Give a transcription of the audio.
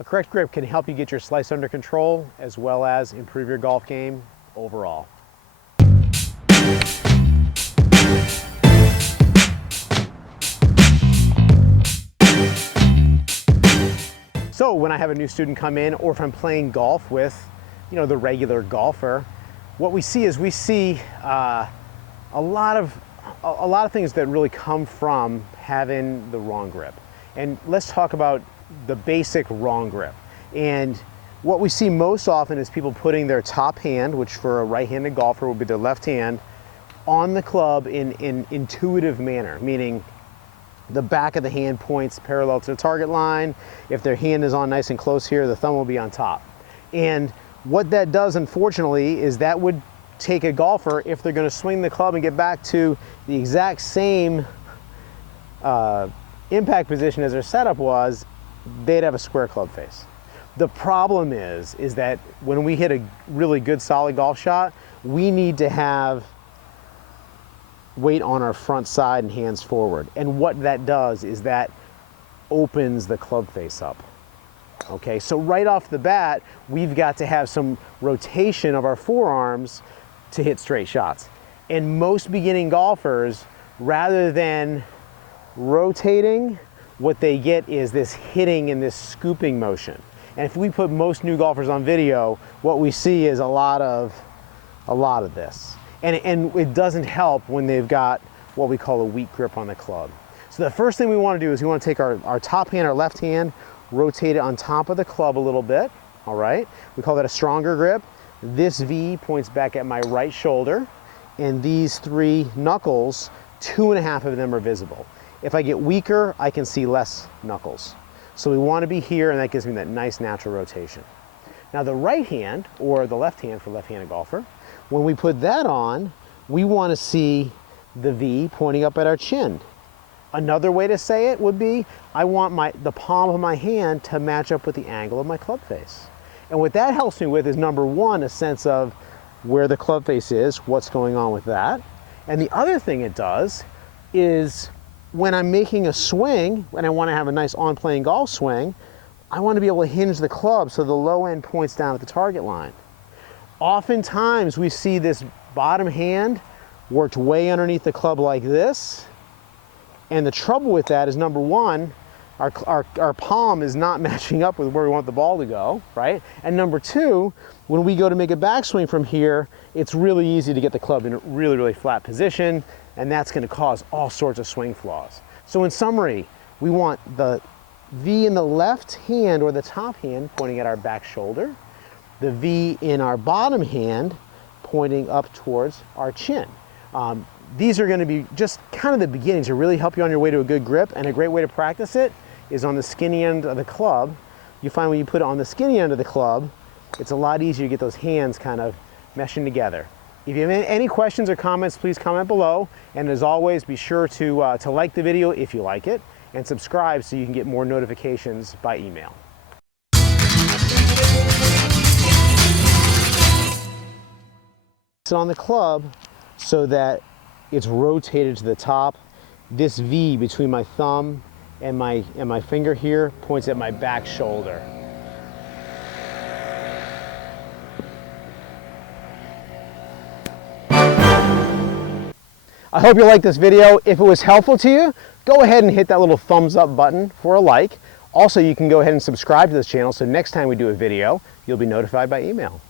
A correct grip can help you get your slice under control as well as improve your golf game overall. So when I have a new student come in, or if I'm playing golf with, the regular golfer, what we see is a lot of things that really come from having the wrong grip. And let's talk about the basic wrong grip. And what we see most often is people putting their top hand, which for a right-handed golfer would be their left hand, on the club in an intuitive manner, meaning the back of the hand points parallel to the target line. If their hand is on nice and close here, the thumb will be on top. And what that does, unfortunately, is that would take a golfer, if they're going to swing the club and get back to the exact same impact position as their setup was, they'd have a square club face. The problem is that when we hit a really good solid golf shot, we need to have weight on our front side and hands forward. And what that does is that opens the club face up. Okay, so right off the bat, we've got to have some rotation of our forearms to hit straight shots. And most beginning golfers, rather than rotating, what they get is this hitting and this scooping motion. And if we put most new golfers on video, what we see is a lot of this. And it doesn't help when they've got what we call a weak grip on the club. So the first thing we want to do is we want to take our top hand, our left hand, rotate it on top of the club a little bit, all right? We call that a stronger grip. This V points back at my right shoulder, and these 3 knuckles, 2.5 of them are visible. If I get weaker, I can see less knuckles. So we want to be here, and that gives me that nice natural rotation. Now the right hand, or the left hand for left-handed golfer, when we put that on, we want to see the V pointing up at our chin. Another way to say it would be, I want the palm of my hand to match up with the angle of my club face. And what that helps me with is, number one, a sense of where the club face is, what's going on with that. And the other thing it does is, when I'm making a swing, and I want to have a nice on-playing golf swing, I want to be able to hinge the club so the low end points down at the target line. Oftentimes we see this bottom hand worked way underneath the club like this. And the trouble with that is, number one, our palm is not matching up with where we want the ball to go, right? And number two, when we go to make a backswing from here, it's really easy to get the club in a really, really flat position, and that's going to cause all sorts of swing flaws. So in summary, we want the V in the left hand, or the top hand, pointing at our back shoulder, the V in our bottom hand pointing up towards our chin. These are going to be just kind of the beginnings to really help you on your way to a good grip, and a great way to practice it is on the skinny end of the club. You find when you put it on the skinny end of the club, it's a lot easier to get those hands kind of meshing together. If you have any questions or comments, please comment below, and as always, be sure to like the video if you like it, and subscribe so you can get more notifications by email. Sit on the club so that it's rotated to the top. This V between my thumb and my finger here points at my back shoulder. I hope you liked this video. If it was helpful to you, go ahead and hit that little thumbs up button for a like. Also, you can go ahead and subscribe to this channel so next time we do a video, you'll be notified by email.